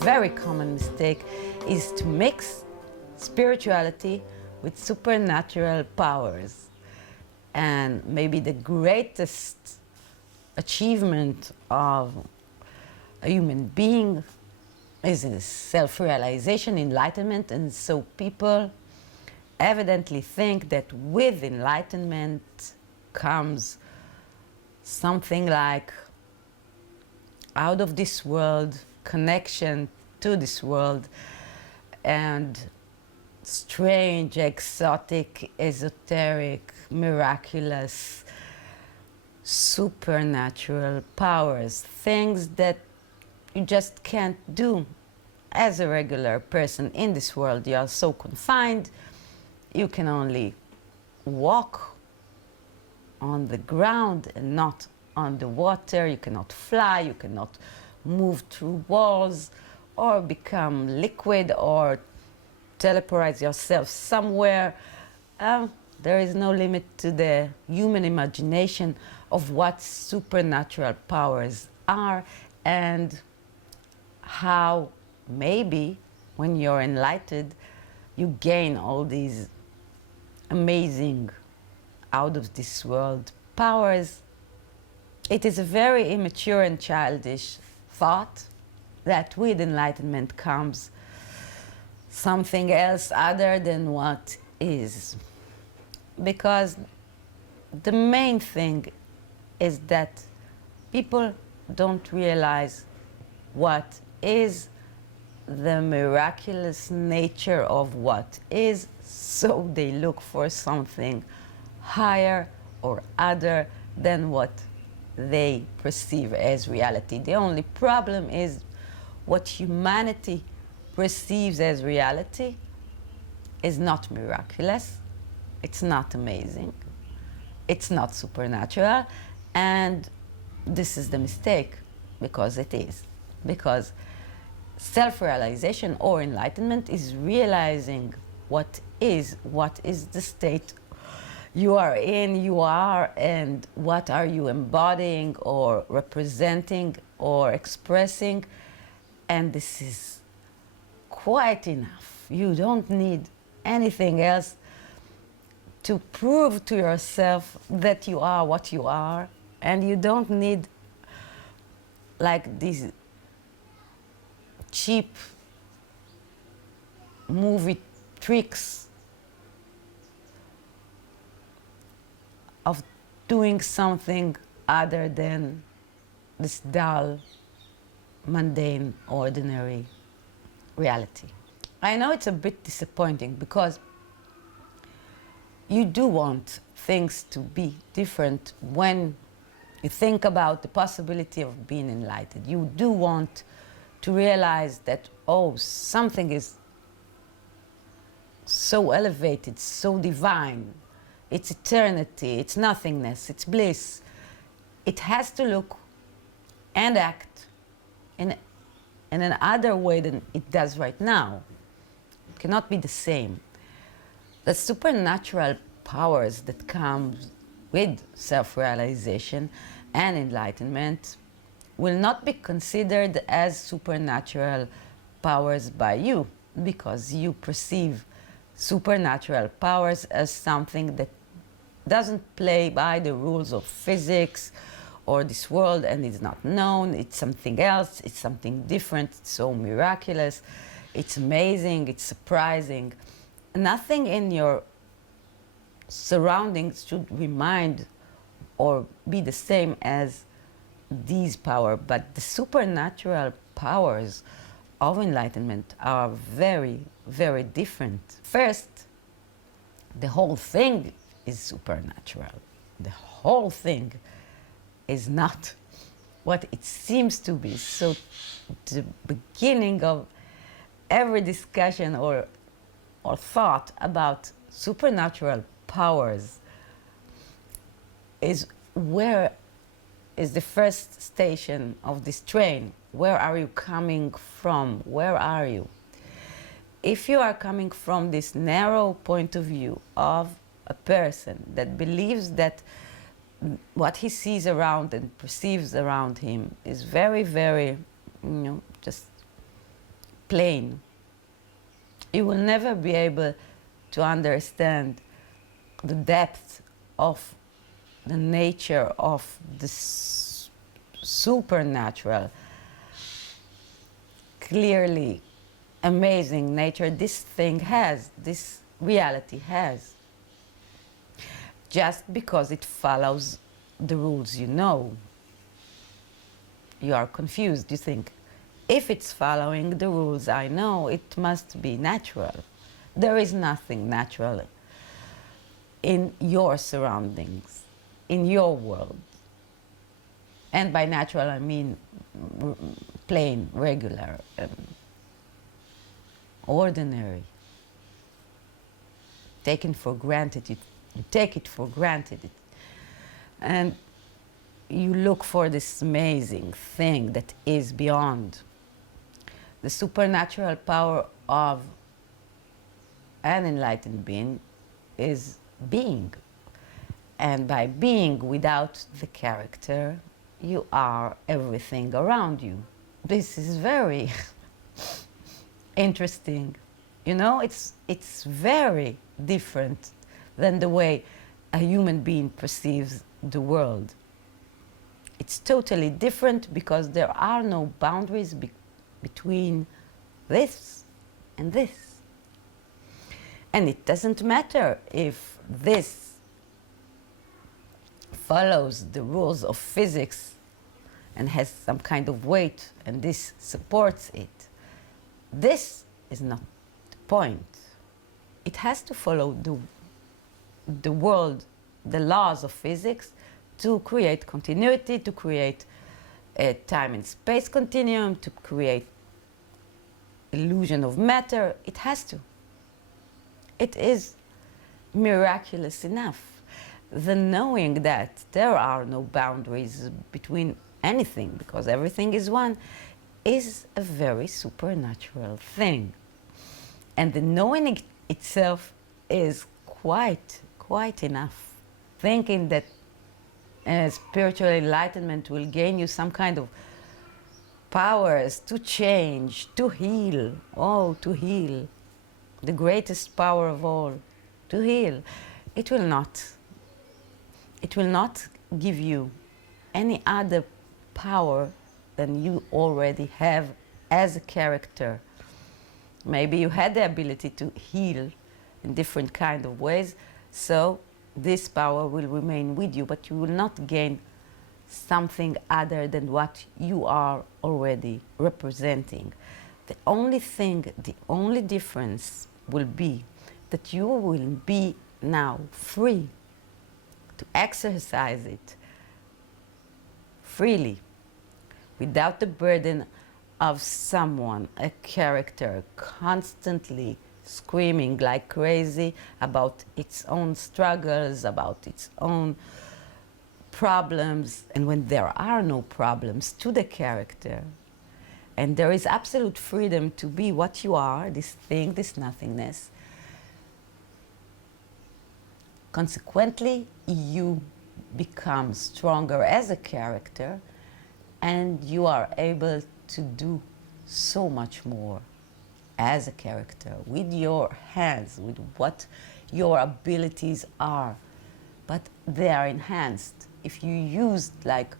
very common mistake is to mix spirituality with supernatural powers. And maybe the greatest achievement of a human being is self-realization, enlightenment, and so people evidently think that with enlightenment comes something like out of this world connection to this world and strange, exotic, esoteric, miraculous, supernatural powers, things that you just can't do as a regular person in this world. You are so confined. You can only walk on the ground and not on the water. You cannot fly, you cannot move through walls or become liquid or teleport yourself somewhere. There is no limit to the human imagination of what supernatural powers are and how maybe when you're enlightened you gain all these amazing out of this world powers. It is a very immature and childish thought that with enlightenment comes something else other than what is. Because the main thing is that people don't realize what is the miraculous nature of what is, so they look for something higher or other than what they perceive as reality. The only problem is what humanity perceives as reality is not miraculous, it's not amazing, it's not supernatural, and this is the mistake, because it is. Because self-realization or enlightenment is realizing what is the state you are in, you are, and what are you embodying or representing or expressing, and this is quite enough. You don't need anything else to prove to yourself that you are what you are, and you don't need like these cheap movie tricks of doing something other than this dull, mundane, ordinary reality. I know it's a bit disappointing because you do want things to be different when you think about the possibility of being enlightened. You do want to realize that, oh, something is so elevated, so divine. It's eternity, it's nothingness, it's bliss. It has to look and act in another way than it does right now. It cannot be the same. The supernatural powers that come with self-realization and enlightenment will not be considered as supernatural powers by you, because you perceive supernatural powers as something that doesn't play by the rules of physics or this world and is not known. It's something else, it's something different, it's so miraculous, it's amazing, it's surprising. Nothing in your surroundings should remind or be the same as these powers, but the supernatural powers of enlightenment are very, very different. First, the whole thing is supernatural. The whole thing is not what it seems to be. So the beginning of every discussion or thought about supernatural powers is where is the first station of this train. Where are you coming from? Where are you? If you are coming from this narrow point of view of a person that believes that what he sees around and perceives around him is very, very, just plane. You will never be able to understand the depth of the nature of this supernatural, clearly amazing nature this thing has, this reality has, just because it follows the rules you know. You are confused. You think, if it's following the rules I know, it must be natural. There is nothing natural in your surroundings, in your world. And by natural I mean plain, regular, ordinary, taken for granted. You take it for granted. And you look for this amazing thing that is beyond. The supernatural power of an enlightened being is being. And by being without the character, you are everything around you. This is very interesting. You know, it's very different than the way a human being perceives the world. It's totally different because there are no boundaries between this and this. And it doesn't matter if this follows the rules of physics and has some kind of weight and this supports it. This is not the point. It has to follow the world, the laws of physics, to create continuity, to create a time and space continuum, to create illusion of matter. It has to. It is miraculous enough. The knowing that there are no boundaries between anything, because everything is one, is a very supernatural thing. And the knowing itself is quite enough. Thinking that spiritual enlightenment will gain you some kind of powers to change, to heal. Oh, to heal. The greatest power of all, to heal. It will not. It will not give you any other power than you already have as a character. Maybe you had the ability to heal in different kind of ways, so this power will remain with you, but you will not gain something other than what you are already representing. The only thing, the only difference will be that you will be now free to exercise it freely, without the burden of someone, a character, constantly screaming like crazy about its own struggles, about its own problems, and when there are no problems to the character, and there is absolute freedom to be what you are, this thing, this nothingness, consequently, you become stronger as a character, and you are able to do so much more as a character, with your hands, with what your abilities are. But they are enhanced. If you used like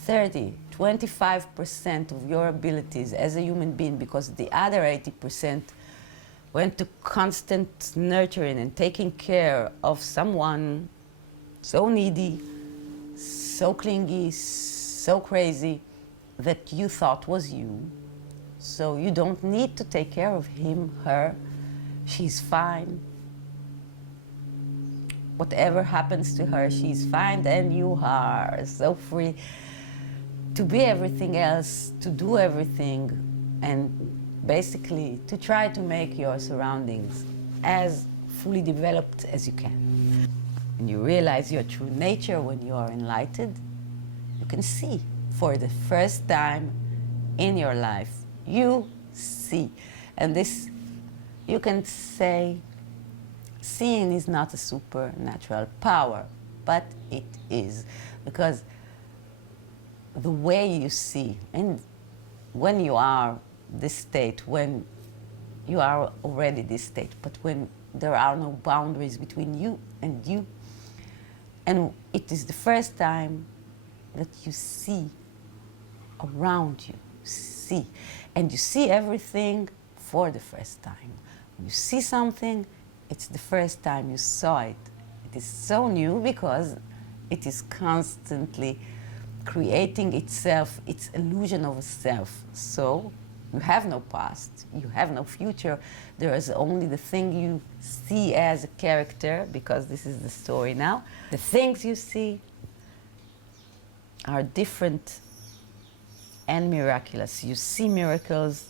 30, 25% of your abilities as a human being, because the other 80% went to constant nurturing and taking care of someone so needy, so clingy, so crazy, that you thought was you. So you don't need to take care of him, her. She's fine. Whatever happens to her, she's fine, and you are so free to be everything else, to do everything, and basically to try to make your surroundings as fully developed as you can. When you realize your true nature, when you are enlightened, you can see for the first time in your life. You see. And this, you can say, seeing is not a supernatural power, but it is. Because the way you see, and when you are this state, when you are already this state, but when there are no boundaries between you and you. And it is the first time that you see around you, see. And you see everything for the first time. When you see something, it's the first time you saw it. It is so new because it is constantly creating itself, its illusion of a self. So you have no past, you have no future. There is only the thing you see as a character, because this is the story now. The things you see are different and miraculous. You see miracles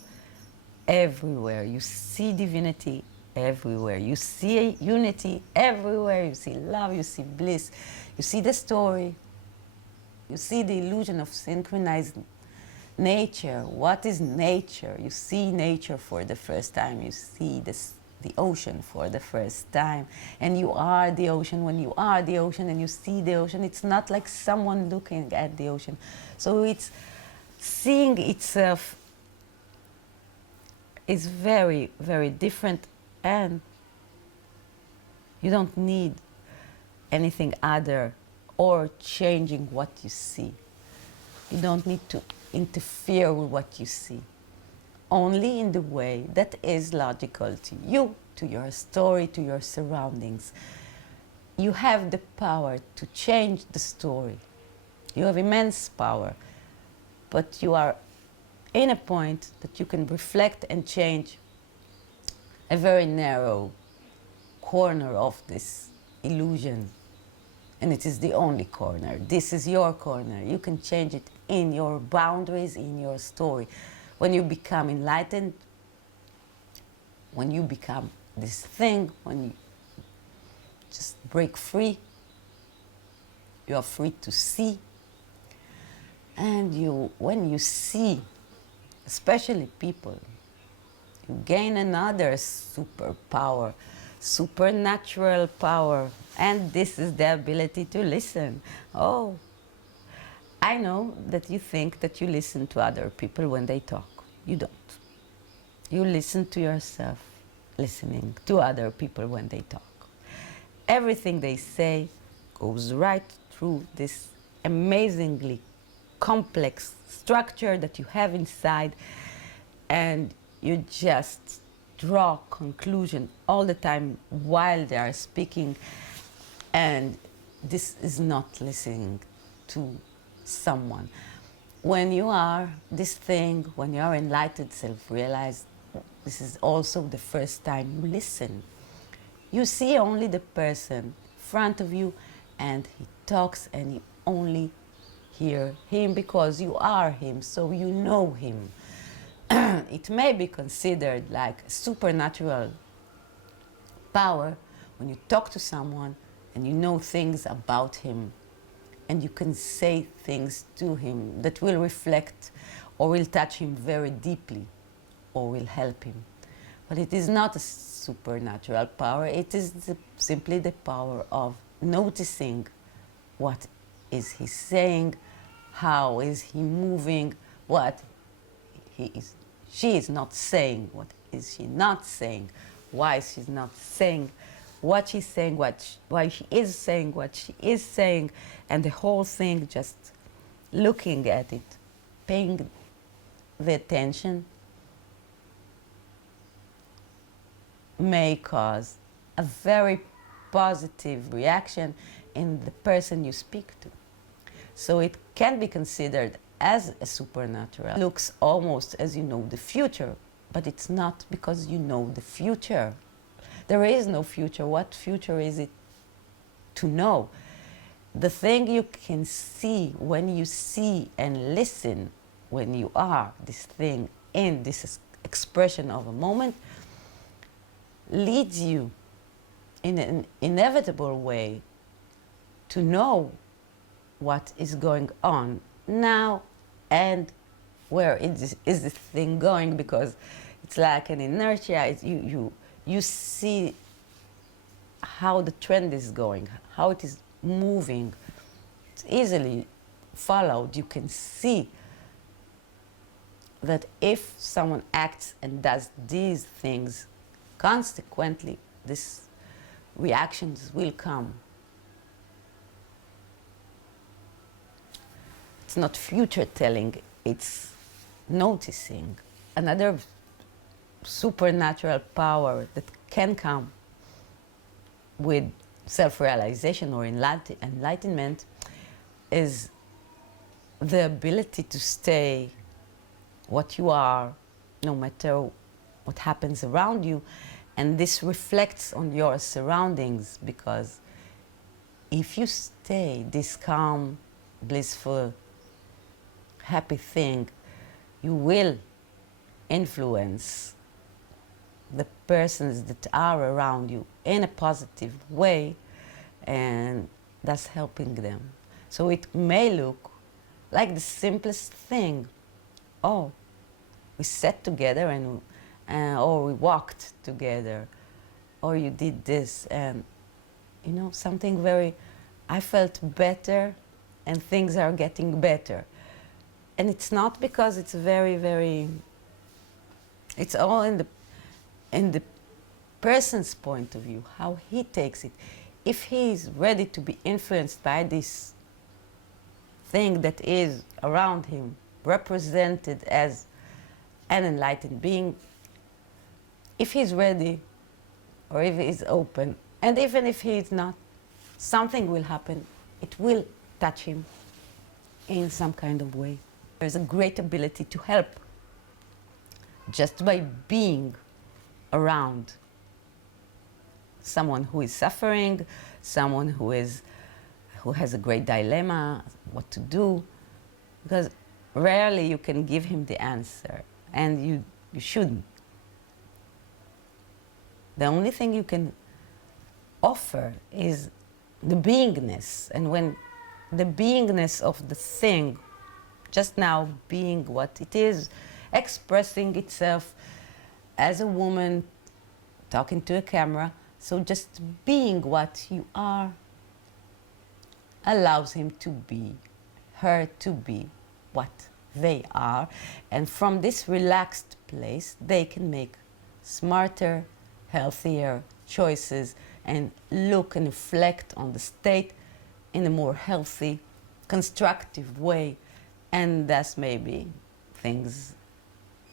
everywhere. You see divinity everywhere. You see unity everywhere. You see love, you see bliss. You see the story. You see the illusion of synchronized nature. What is nature? You see nature for the first time. You see the ocean for the first time. And you are the ocean. When you are the ocean and you see the ocean, it's not like someone looking at the ocean. So it's seeing itself is very, very different, and you don't need anything other or changing what you see. You don't need to interfere with what you see. Only in the way that is logical to you, to your story, to your surroundings. You have the power to change the story. You have immense power, but you are in a point that you can reflect and change a very narrow corner of this illusion. And it is the only corner. This is your corner. You can change it in your boundaries, in your story. When you become enlightened, when you become this thing, when you just break free, you are free to see. And when you see, especially people, you gain another superpower, supernatural power. And this is the ability to listen. Oh, I know that you think that you listen to other people when they talk. You don't. You listen to yourself listening to other people when they talk. Everything they say goes right through this amazingly complex structure that you have inside, and you just draw conclusion all the time while they are speaking. And this is not listening to someone. When you are this thing, when you are enlightened, self-realized, this is also the first time you listen. You see only the person in front of you, and he talks, and you only hear him because you are him, so you know him. It may be considered like a supernatural power when you talk to someone and you know things about him, and you can say things to him that will reflect or will touch him very deeply or will help him. But it is not a supernatural power. It is simply the power of noticing what is he saying, how is he moving, what she is not saying, what is she not saying, why she's not saying what she's saying, why she is saying what she is saying, and the whole thing, just looking at it, paying the attention, may cause a very positive reaction in the person you speak to. So it can be considered as a supernatural. It looks almost as you know the future, but it's not, because you know the future. There is no future. What future is it to know? The thing you can see when you see and listen, when you are this thing in this expression of a moment, leads you in an inevitable way to know what is going on now and where is this thing going, because it's like an inertia. You see how the trend is going, how it is moving. It's easily followed. You can see that if someone acts and does these things, consequently, these reactions will come. It's not future telling, it's noticing. Another supernatural power that can come with self-realization or enlightenment is the ability to stay what you are, no matter what happens around you. And this reflects on your surroundings, because if you stay this calm, blissful, happy thing, you will influence the persons that are around you in a positive way, and thus helping them. So it may look like the simplest thing. Oh, we sat together and or we walked together, or you did this, and you know, something very, I felt better and things are getting better. And it's not because it's very, it's all in the person's point of view, how he takes it. If he is ready to be influenced by this thing that is around him, represented as an enlightened being, if he's ready, or if he's open, and even if he is not, something will happen. It will touch him in some kind of way. There's a great ability to help just by being around someone who is suffering, someone who has a great dilemma, what to do, because rarely you can give him the answer, and you shouldn't. The only thing you can offer is the beingness, and when the beingness of the thing, just now being what it is, expressing itself as a woman talking to a camera, so just being what you are allows him to be, her to be what they are, and from this relaxed place they can make smarter, healthier choices and look and reflect on the state in a more healthy, constructive way, and thus maybe things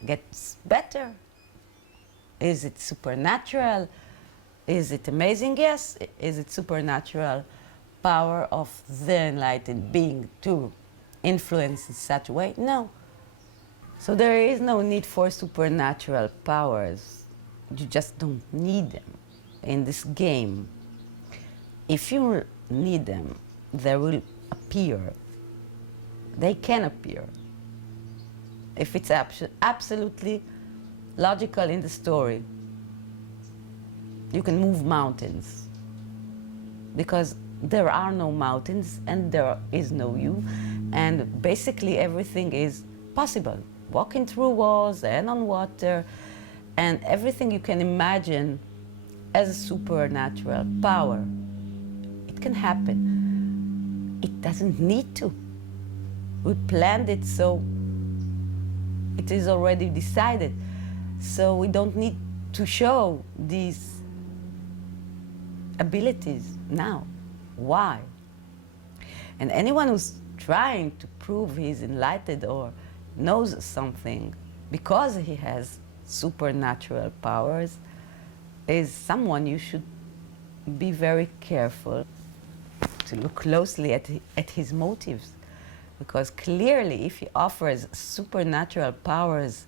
get better. Is it supernatural? Is it amazing? Yes. Is it supernatural power of the enlightened being to influence in such a way? No. So there is no need for supernatural powers. You just don't need them in this game. If you need them, they will appear. They can appear. If it's absolutely logical in the story, you can move mountains, because there are no mountains and there is no you, and basically everything is possible. Walking through walls and on water, and everything you can imagine as a supernatural power, it can happen. It doesn't need to. We planned it, so it is already decided. So we don't need to show these abilities now. Why? And anyone who's trying to prove he's enlightened or knows something because he has supernatural powers is someone you should be very careful to look closely at his motives. Because clearly, if he offers supernatural powers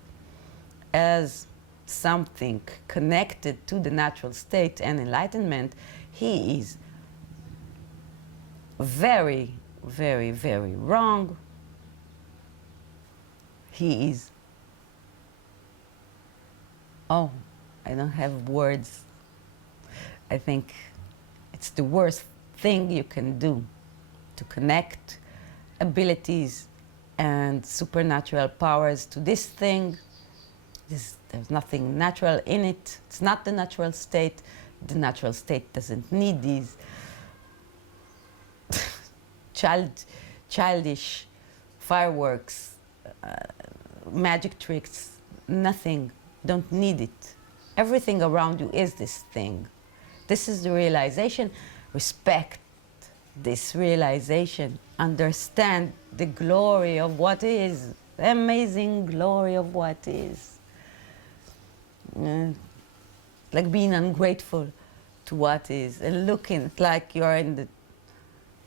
as something connected to the natural state and enlightenment, he is very, very, very wrong. He is, oh, I don't have words. I think it's the worst thing you can do, to connect abilities and supernatural powers to this thing. There's nothing natural in it. It's not the natural state. The natural state doesn't need these childish fireworks, magic tricks, nothing, don't need it. Everything around you is this thing. This is the realization. Respect this realization. Understand the glory of what is, the amazing glory of what is. Like being ungrateful to what is, and looking like you're in the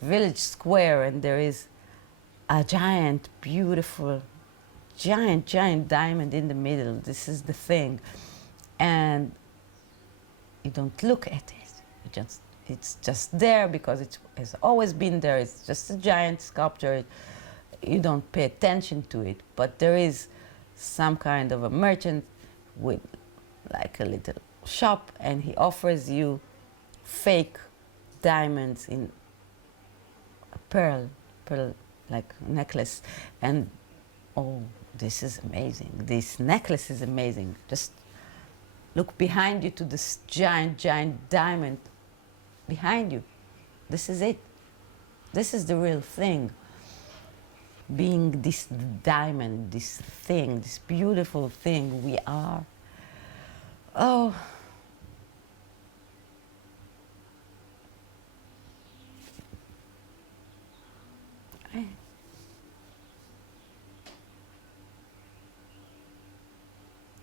village square and there is a giant, beautiful, giant diamond in the middle. This is the thing. And you don't look at it. It's just there because it has always been there. It's just a giant sculpture. You don't pay attention to it. But there is some kind of a merchant with like a little shop, and he offers you fake diamonds in a pearl like necklace. And oh, this is amazing. This necklace is amazing. Just look behind you to this giant diamond behind you. This is it. This is the real thing. Being this diamond, this thing, this beautiful thing we are. Oh.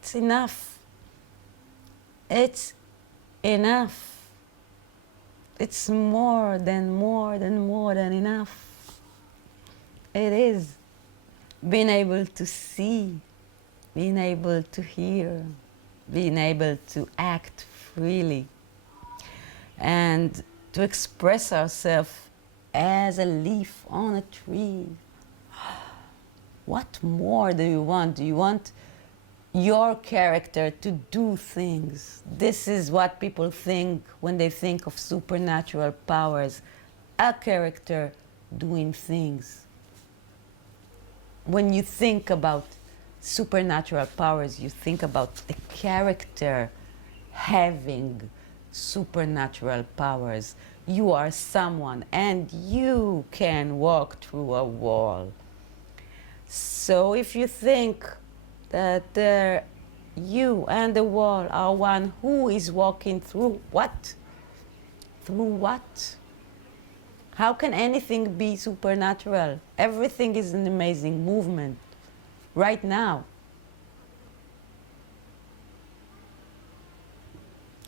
It's enough. It's enough. It's more than enough. It is. Being able to see, being able to hear, being able to act freely, and to express ourselves as a leaf on a tree. What more do you want? Do you want your character to do things? This is what people think when they think of supernatural powers. A character doing things. When you think about supernatural powers, you think about a character having supernatural powers. You are someone and you can walk through a wall. So if you think that you and the wall are one, who is walking through what? Through what? How can anything be supernatural? Everything is an amazing movement right now.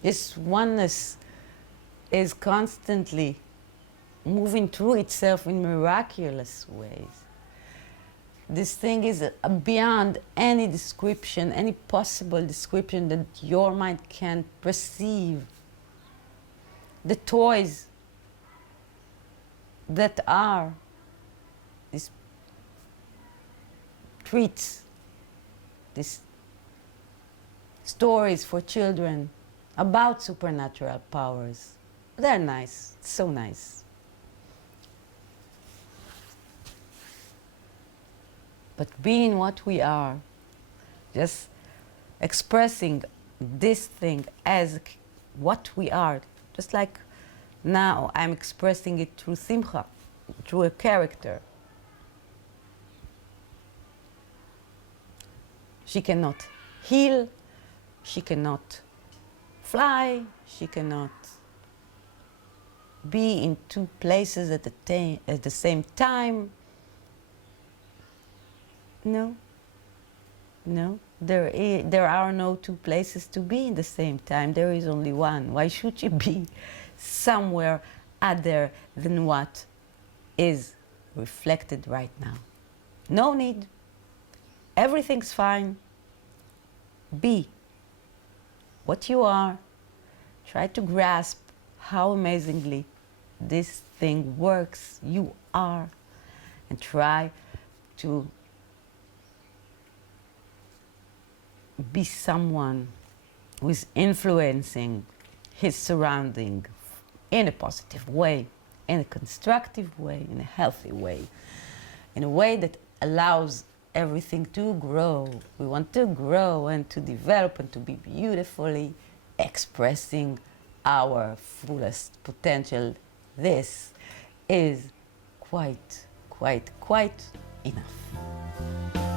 This oneness is constantly moving through itself in miraculous ways. This thing is beyond any description, any possible description that your mind can perceive. The toys that are these treats, these stories for children about supernatural powers, they're nice, so nice. But being what we are, just expressing this thing as what we are, just like now I'm expressing it through Simcha, through a character. She cannot heal, she cannot fly, she cannot be in two places at the same time. No, there are no two places to be in the same time. There is only one. Why should you be somewhere other than what is reflected right now? No need. Everything's fine. Be what you are. Try to grasp how amazingly this thing works. You are. And try to be someone who is influencing his surrounding in a positive way, in a constructive way, in a healthy way, in a way that allows everything to grow. We want to grow and to develop and to be beautifully expressing our fullest potential. This is quite enough.